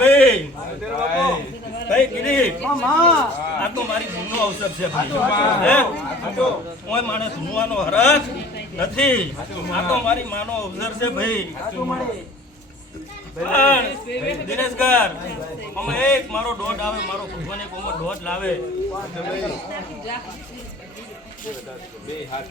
ભાઈ ભાઈ કિરીટ આ તો મારી ભૂલનો અવસર છે ભાઈ કોઈ માણસ ભૂલવાનો હરખ નથી આ તો મારી માનો અવસર છે ભાઈ દિનેશગર અમે એક મારો દોઢ આવે મારો ભગવાન એક દોઢ લાવે બે હાથ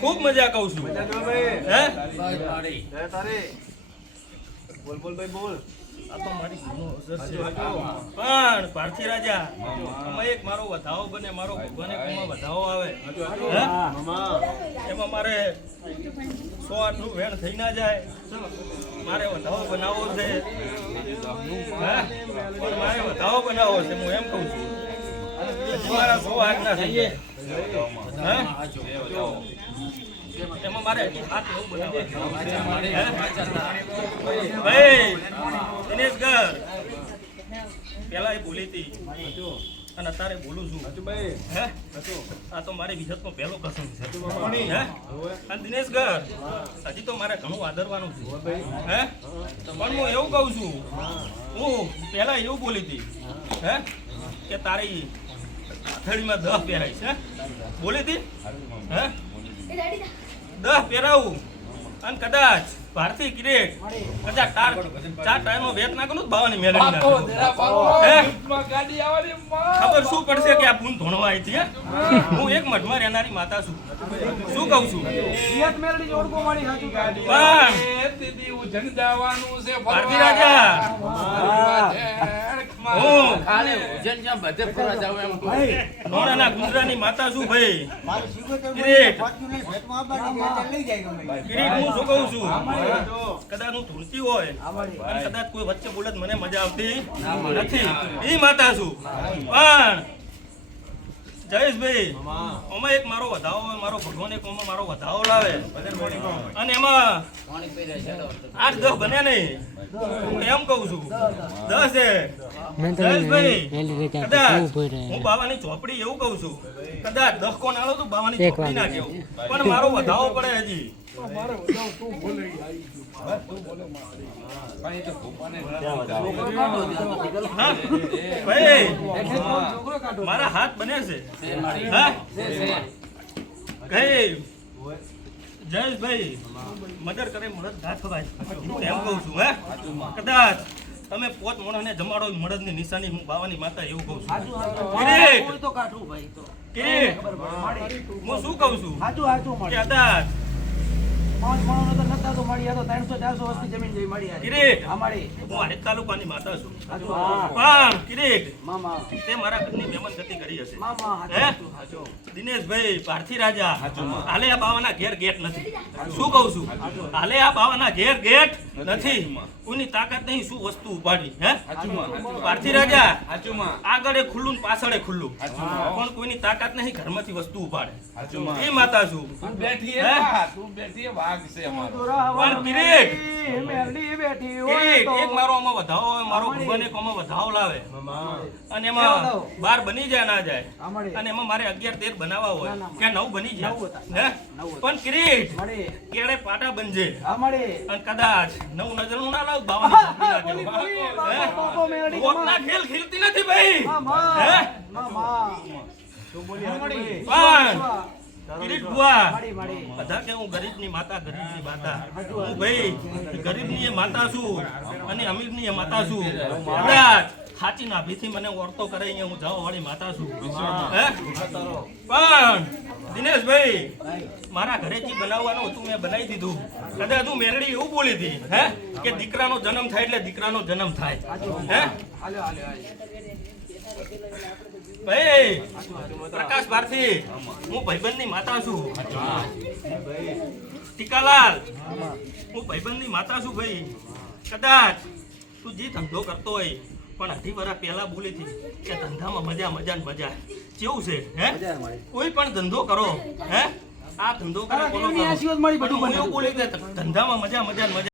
ખૂબ મજા કહું છું બોલ બોલ ભાઈ બોલ આ તો મારી પણ પાર્થી રાજા અમે એક મારો વધાવો બને મારો ભગવાને કોમાં વધાવો આવે એમાં મારે 100 નું વેણ થઈ ના જાય મારે વધાવો બનાવવો છે મારે વધાવો બનાવવો છે હું એમ કહું છું મારા 100 હાથ ના થઈ જાય એમાં મારે હાથ એવું ભાઈ દિનેશગર પેલા એ ભૂલી હતી અને અત્યારે બોલું છું હે આ તો મારી વિગતનો પહેલો પ્રસંગ છે હે અને દિનેશગર હજી તો મારે ઘણું આદરવાનું છે હે પણ હું એવું કહું છું હું પેલા એવું બોલી હતી હે કે તારી અથડીમાં 10 પહેરાય છે બોલી હતી હે 10 પહેરાવું અને કદાચ ભારતી કિરીટ કદાચ ચાર ટાઈમનો વેત ના કરું બાવાની મેળવી ખબર શું પડશે કે આ પૂન ધોણવા આવી હતી હું એક મઠમાં રહેનારી માતા છું શું કહું છું ભારતી રાજા ગુજરાતની માતા છું ભાઈ કિરીટ હું શું કહું છું કદાચ હું ધૂળતી હોય અને કદાચ કોઈ વચ્ચે બોલે મને મજા આવતી નથી એ માતા છું પણ જયેશભાઈ આમાં એક મારો વધાવો હોય મારો ભગવાન એક મારો વધાવો લાવે અને એમાં 8-10 બન્યા નહીં હું એમ કહું છું 10 છે જયેશભાઈ કદાચ હું બાવાની ચોપડી એવું કહું છું કદાચ 10 કોણ આલો તો બાવાની ચોપડી ના કેવું પણ મારો વધાવો પડે હજી મારા હાથ બને છે જયેશભાઈ મદર કરે મળદ ઘા ખવાય હું એમ કહું છું હે કદાચ તમે પોત મોણસ ને જમાડો મળદ ની નિશાની હું બાવાની માતા એવું કહું છું કિરીટ હું શું કહું છું કે કદાચ 5 માણસો તો નતા તો મળી આ તો 300-400 વર્ષની જમીન જઈ મળી કિરીટ અમારી હું આને તાલુકાની માતા છું પણ કિરીટ મામા તે મારા ઘરની મહેમાન ગતિ કરી હશે મામા હાચો દિનેશભાઈ પાર્થી રાજા હાલે આ બાવાના ઘેર ગેટ નથી શું કહું છું હાલે આ બાવાના ઘેર ગેટ નથી કોઈની તાકાત નહીં શું વસ્તુ ઉપાડી હે પાર્થી રાજા આગળ એ ખુલ્લું પાછળ એ ખુલ્લું પણ કોઈની તાકાત નહીં ઘરમાંથી વસ્તુ ઉપાડે એ માતા છું તું બેઠી એક મારો આમાં વધાવો હોય મારો ભગવાન એક આમાં વધાવો લાવે અને એમાં 12 બની જાય ના જાય અને એમાં મારે 11-13 બનાવવા હોય કે 9 બની જાય પણ કિરીટ કેડે પાટા બનજે અને કદાચ 9 નજરનું ના લાવ બાવાની કોકના ખેલ ખેલતી નથી ભાઈ હે કિરીટ બુઆ બધા કે હું ગરીબની માતા હું ભાઈ ગરીબની માતા છું અને અમીરની માતા છું કદાચ સાચી નાભીથી મને ઓરતો કરે અહીંયા હું જાવ વાળી માતા છું હે પણ દિનેશભાઈ મારા ઘરે જે બનાવવાનું હતું મેં બનાવી દીધું કદાચ તું મેરડી એવું બોલી હતી હે કે દીકરાનો જન્મ થાય એટલે દીકરાનો જન્મ થાય હે ભાઈ પ્રકાશ ભારતી હું ભાઈબંધની માતા છું ટીકાલાલ હું ભાઈબંધની માતા છું ભાઈ કદાચ તું જે ધંધો કરતો હોય પણ 18 વર્ષ પહેલા બોલી હતી કે ધંધામાં મજા ને મજા કેવું છે હે કોઈ પણ ધંધો કરો હે આ ધંધો કરે તારા બોલો દેવની આશીર્વાદ મળી બધું હું બને. એવું બોલી કે ધંધામાં મજા મજા ને મજા